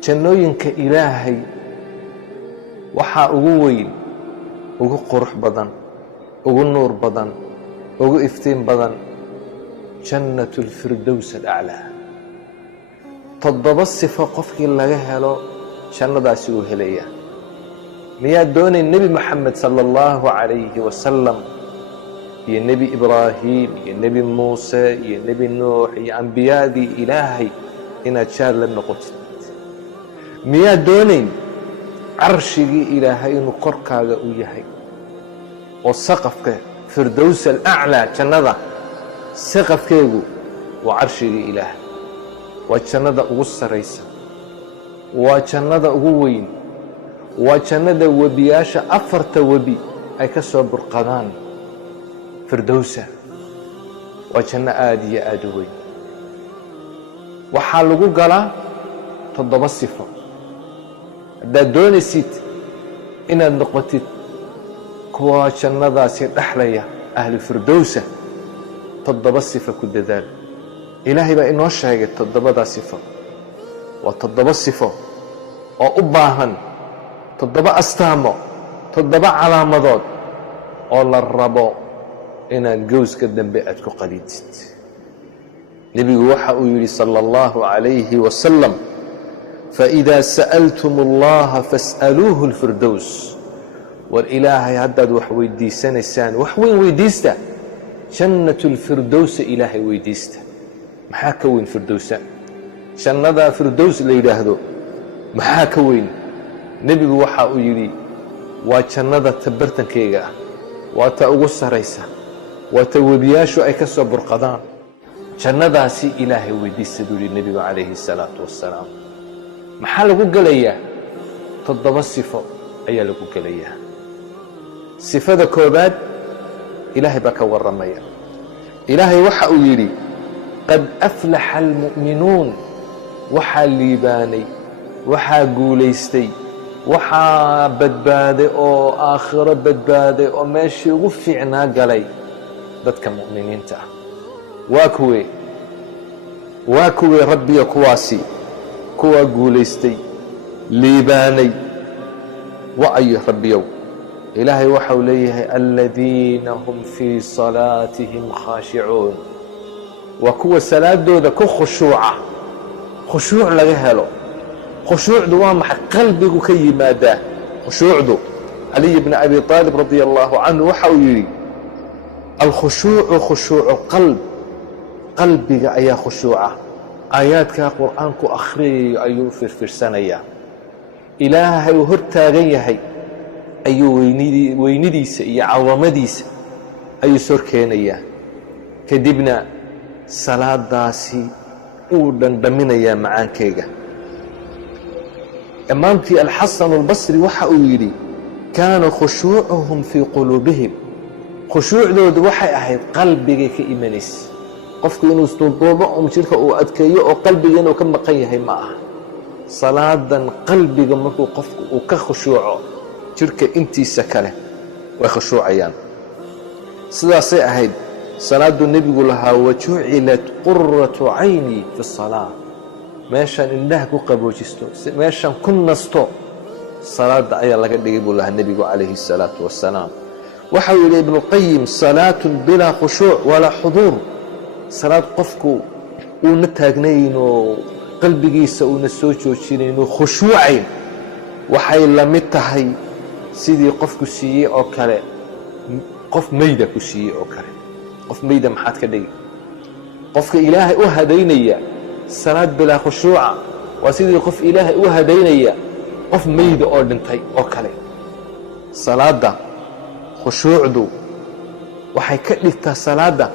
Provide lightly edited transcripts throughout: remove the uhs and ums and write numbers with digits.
jannooyinka ilaahay waxaa ugu weyn, ugu qurux badan, ugu nuur badan, ugu iftiin badan jannatu alfirdows alaclaa. 7 sifo qofkii laga helo jannadaasi uu helaya. miyaad doonay nebi moxamed sala allahu calayhi wasalam iyo nebi ibraahim iyo nebi muuse iyo nebi nuux iyo ambiyaadii ilaahay inaad jaar la noqotid? miyaad doonayn carshigii ilaahay inuu korkaaga u yahay oo saqafka firdows alaclaa jannada saqafkeegu waa carshigii ilaahay, waa jannada ugu saraysa, waa jannada ugu weyn, waa jannada webiyaasha 4 webi ay ka soo burqadaan firdowsa. waa janno aad iyo aad u weyn. waxaa lagu galaa 7 sifo. haddaad doonaysid inaad noqotid kuwa jannadaasi dhexlaya ahlu firdowsa 7 sifo ku dadaal. ilaahay baa inoo sheegay 7 sifo. waa 7 sifo oo u baahan 7 astaamo, 7 calaamadood oo la rabo inaad gowska dambe aad ku qaliidsid. nebigu waxa uu yidhi sala allahu calayhi wasalam, faidaa sa'altum allaha fas'aluuhu alfirdows. war ilaahay haddaad wax weydiisanaysaan wax weyn weydiista, jannatu alfirdowsa ilaahay weydiista. maxaa ka weyn firdowsa? jannada firdows la yidhaahdo maxaa ka weyn? nebigu waxa uu yidhi waa jannada ta bartankeyga ah, waa ta ugu saraysa, waa ta webiyaashu ay ka soo burqadaan. jannadaasi ilaahay weydiista buu yidhi nebigu calayhi salaatu wassalaam. maxaa lagu gelayaa? 7 sifo ayaa lagu gelayaa. sifada koobaad ilaahay baa ka warramaya. ilaahay waxa uu yidhi qad aflaxa almu'minuun. waxaa liibaanay, waxaa guulaystay, waxaa badbaaday oo aakhiro badbaaday oo meeshii ugu fiicnaa galay dadka mu'miniinta ah. waa kuwee rabbiya kuwaasi, kuwaa guulaystay, liibaanay. wa'ayo rabbiyow. ilaahay waxa uu leeyahay aladiina hum fii salaatihim khaashicuun. waa kuwa salaadooda ku khushuuca, khushuuc laga helo. khushuucdu waa maxay? qalbigu ka yimaadaa khushuucdu. caliy bni abi aalib radia allahu canhu waxa uu yidhi alkhushuucu khushuucu qalb. qalbiga ayaa khushuuca. aayaadkaa qur'aanku akhriyayo ayuu u firfirsanayaa. ilaahay uu hor taagan yahay ayuu weynidiisa iyo cadamadiisa ayuu sor keenayaa. kadibna salaadaasi uu dhandhaminayaa macaankeyga. imaamkii alxasan albasri waxa uu yidhi kaana khushuucuhum fii quluubihim. khushuucdoodu waxay ahayd qalbigay ka imanaysa. qofku inuu isduuduubo jidhka uu adkeeyo oo qalbiga inuu ka maqan yahay ma aha. salaadan qalbiga markuu qofku uu ka khushuuco, jidhka intiisa kale way khushuucayaan. sidaasay ahayd salaadu nebigu lahaa wajucilat quratu cayni fi salaa. meeshaan indhaha ku qaboojisto, meeshaan ku nasto, salaada ayaa laga dhigay buu lahaa nebigu calayhi salaatu wassalaam. waxa uu yidhi ibnuqayim salaatun bilaa khushuuc walaa xuduur. salaad qofku uuna taagnayn oo qalbigiisa uuna soo joojinayn oo khushuucayn waxay la mid tahay sidii qofku siiyey oo kale, qof mayda ku siiyey oo kale. qof mayda maxaad ka dhigi? qofka ilaahay u hadaynaya salaad bilaa khushuuca waa sidii qof ilaahay u hadaynaya qof mayda oo dhintay oo kale. salaada khushuucdu waxay ka dhigtaa salaada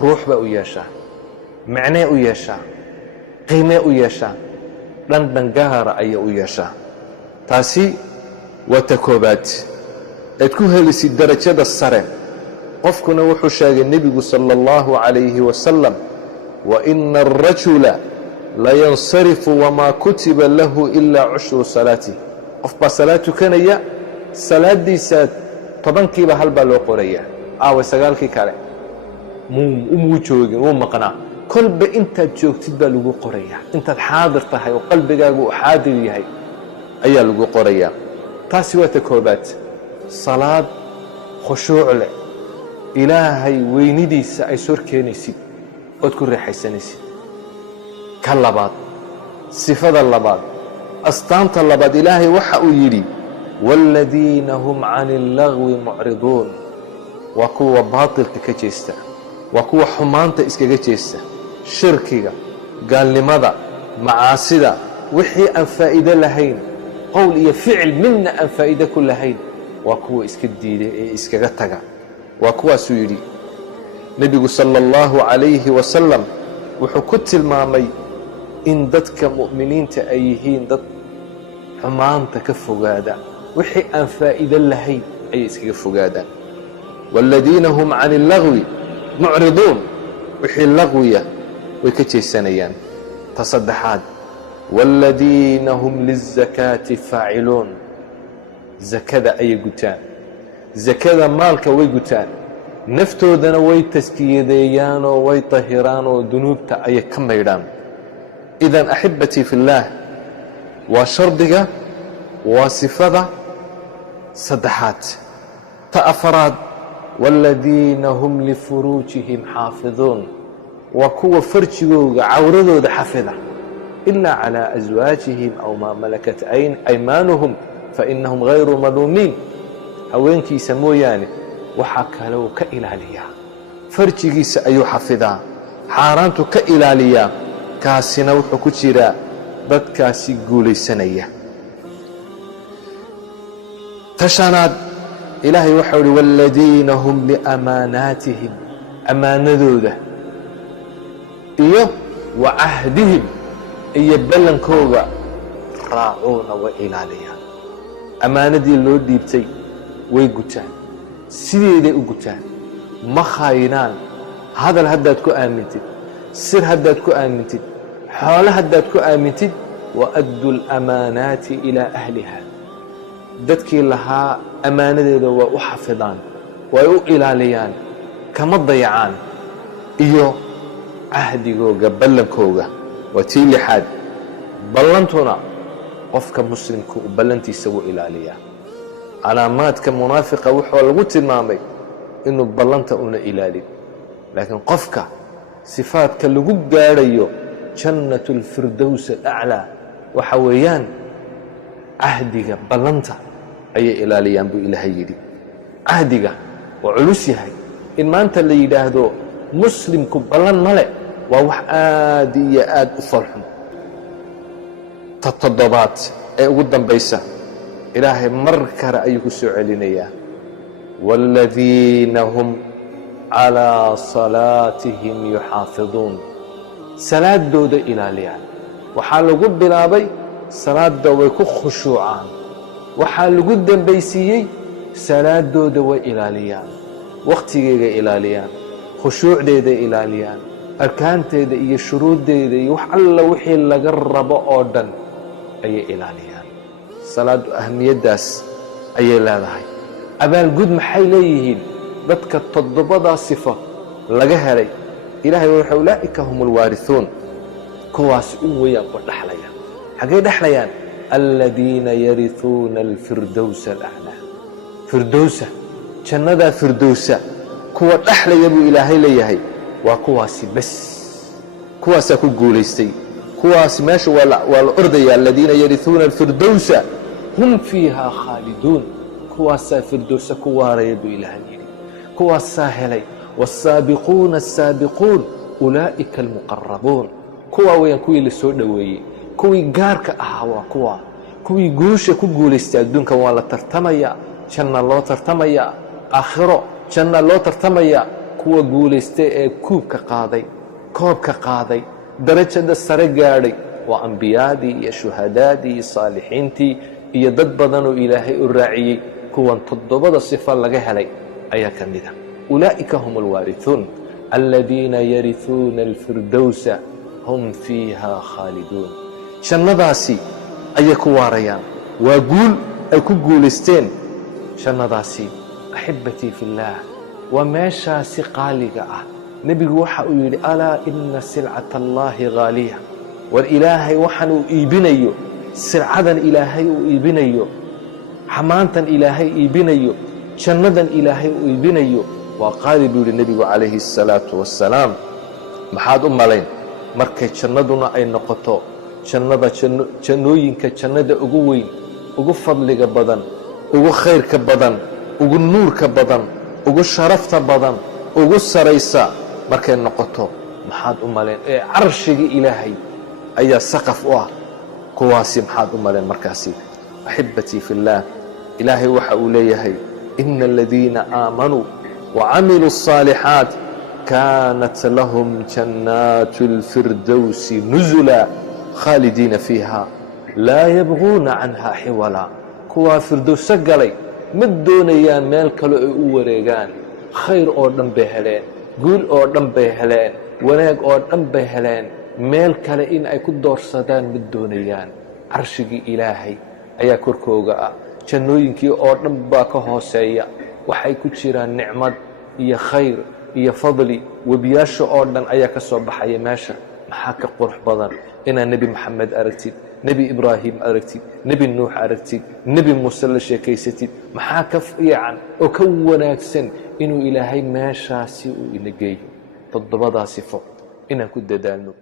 ruux baa u yeeshaa, macnee u yeeshaa, qiimee u yeeshaa, dhandhan gaara ayaa u yeeshaa. taasi waa ta koobaad eed ku helisid darajada sare. qofkuna wuxuu sheegay nebigu sala allahu calayhi wasalam waina arajula layansarifu wamaa kutiba lahu ilaa cushru salaatih. qof baa salaad tukanaya, salaadiisa 10kiiba hal baa loo qorayaa. aaway 9kii kale muu joogin, wuu maqnaa. kolba intaad joogtid baa lagu qorayaa. intaad xaadir tahay oo qalbigaagu uu xaadir yahay ayaa lagu qorayaa. taasi waa ta koobaad, salaad khushuuc leh, ilaahay weynidiisa ay sor keenaysid ood ku raaxaysanaysid. ka labaad, sifada labaad, astaanta labaad, ilaahay waxa uu yidhi waaladiina hum cani allagwi mucriduun, waa kuwa baatilka ka jeesta, waa kuwa xumaanta iskaga jeesta, shirkiga, gaalnimada, macaasida, wixii aan faa'iido lahayn, qowl iyo ficil midna aan faa'iido ku lahayn, waa kuwa iska diida ee iskaga taga. waa kuwaasuu yidhi nebigu sala allahu calayhi wasalam wuxuu ku tilmaamay in dadka mu'miniinta ay yihiin dad xumaanta ka fogaada, wixii aan faa'iido lahayn ayay iskaga fogaadaan. waaladiina hum cani allagwi mucriduun, wixii laqwiya way ka jeesanayaan. ta saddexaad, waaladiina hum lizakaati faaciluun, zakada ayay gutaan, zakada maalka way gutaan, naftoodana way taskiyadeeyaan oo way tahiraan oo dunuubta ayay ka maydhaan. idan axibatii fi اllaah, waa shardiga, waa sifada saddexaad. ta afaraad, waaladiina hum lifuruujihim xaafiduun, waa kuwa farjigooga cawradooda xafida, ilaa calىa aswaajihim aw maa malakat aymaanuhum fainahum hayru maluumiin. haweenkiisa mooyaane waxaa kaloo ka ilaaliyaa, farjigiisa ayuu xafidaa, xaaraantu ka ilaaliyaa. kaasina wuxuu ku jiraa dadkaasi guulaysanaya. ta shanaad, ilaahay waxau ihi waaladiina hum liamaanaatihim, ammaanadooda iyo wa cahdihim iyo ballankooga raacuuna way ilaaliyaan. ammaanadii loo dhiibtay way gutaan, sideeday u gutaan, ma khaayinaan. hadal haddaad ku aamintid, sir haddaad ku aamintid, xoolo haddaad ku aamintid, waaddu lamaanaati ilaa ahliha, dadkii lahaa ammaanadeeda way u xafidaan, way u ilaaliyaan, kama dayacaan. iyo cahdigooga, ballankooga. waa tii lixaad, ballantuna qofka muslimka u ballantiisa wuu ilaaliyaa. calaamaadka munaafiqa wuxuu lagu tilmaamay inuu ballanta una ilaalin, laakiin qofka sifaadka lagu gaadhayo jannatu اlfirdows alaclaa waxa weeyaan cahdiga, ballanta ayay ilaaliyaan buu ilaahay yidhi. cahdiga waa culus yahay. in maanta la yidhaahdo muslimku ballan male waa wax aad iyo aad u falxun. ta toddobaad ee ugu dambaysa, ilaahay mar kale ayuu ku soo celinayaa waaladiina hum calىa salaatihim yuxaafiduun, salaadooda ilaaliyaan. waxaa lagu bilaabay salaadda way ku khushuucaan, waxaa lagu dembaysiiyey salaadooda way ilaaliyaan, wakhtigeeday ilaaliyaan, khushuucdeeday ilaaliyaan, arkaanteeda iyo shuruuddeeda iyo wax alla wixii laga rabo oo dhan ayay ilaaliyaan. salaaddu ahmiyaddaas ayay leedahay. abaalgud maxay leeyihiin dadka toddobadaa sifo laga helay? ilaahay wuxuu ulaa'ika hum alwaarihuun, kuwaas u weeyaan ku dhexlaya. xaggay dhexlayaan? aladiina yarihuuna alfirdowsa alaclaa, firdowsa, jannadaa firdowsa kuwa dhexlaya buu ilaahay leeyahay. waa kuwaasi bas, kuwaasaa ku guulaystay. kuwaas meesha waa la ordaya. aladiina yarihuuna alfirdowsa hum fiiha khaaliduun, kuwaasaa firdowsa ku waaraya buu ilaahay yidhi. kuwaasaa helay. waasaabiquuna asaabiquun ulaa'ika almuqarabuun, kuwaa weeyaan kuwii la soo dhoweeyey, kuwii gaarka ahaa waa kuwa, kuwii guusha ku guulaystay. adduunkan waa la tartamayaa, janna loo tartamayaa, aakhiro janna loo tartamayaa. kuwa guulaystay ee kuubka qaaday, koobka qaaday, darajada sare gaadhay waa ambiyaadii iyo shuhadaadii iyo saalixiintii iyo dad badan oo ilaahay u raaciyey. kuwan toddobada sifo laga helay ayaa ka mid a. ulaa'ika hum alwaarihuun aladiina yarihuuna alfirdowsa hum fiiha khaaliduun, jannadaasi ayay ku waarayaan. waa guul ay ku guulaysteen jannadaasi. axibatii fi اllaah, waa meeshaasi qaaliga ah nebigu waxa uu yidhi alaa ina silcata allaahi haaliya war ilaahay waxaan uu iibinayo silcadan ilaahay uu iibinayo xamaantan ilaahay iibinayo jannadan ilaahay uu iibinayo waa qaali buu yidhi nebigu calayhi الsalaatu wassalaam maxaad u malayn markay jannaduna ay noqoto jannooyinka jannada ugu weyn ugu fadliga badan ugu khayrka badan ugu nuurka badan ugu sharafta badan ugu saraysa markay noqoto maxaad u malayn ee carshigii ilaahay ayaa saqaf u ah kuwaasi maxaad u malayn markaasi axibatii fi اllaah ilaahay waxa uu leeyahay ina aladiina aamanuu wacamiluu الصaalixaat kaanat lahum jannaatu اlfirdowsi nuzula khaalidiina fiiha laa yabquuna canha xiwala kuwaa firdowso galay ma doonayaan meel kale ay u wareegaan khayr oo dhan bay heleen guul oo dhan bay heleen wanaag oo dhan bay heleen meel kale in ay ku doorsadaan ma doonayaan carshigii ilaahay ayaa korkooga ah jannooyinkii oo dhan baa ka hooseeya waxay ku jiraan nicmad iyo khayr iyo fadli webiyaasha oo dhan ayaa ka soo baxaya meesha maxaa ka qurux badan inaad nebi moxamed aragtid nebi ibraahim aragtid nebi nuux aragtid nebi muuse la sheekaysatid maxaa ka fiican oo ka wanaagsan inuu ilaahay meeshaasi uu ina geeyo toddobadaasi fog inaan ku dadaalno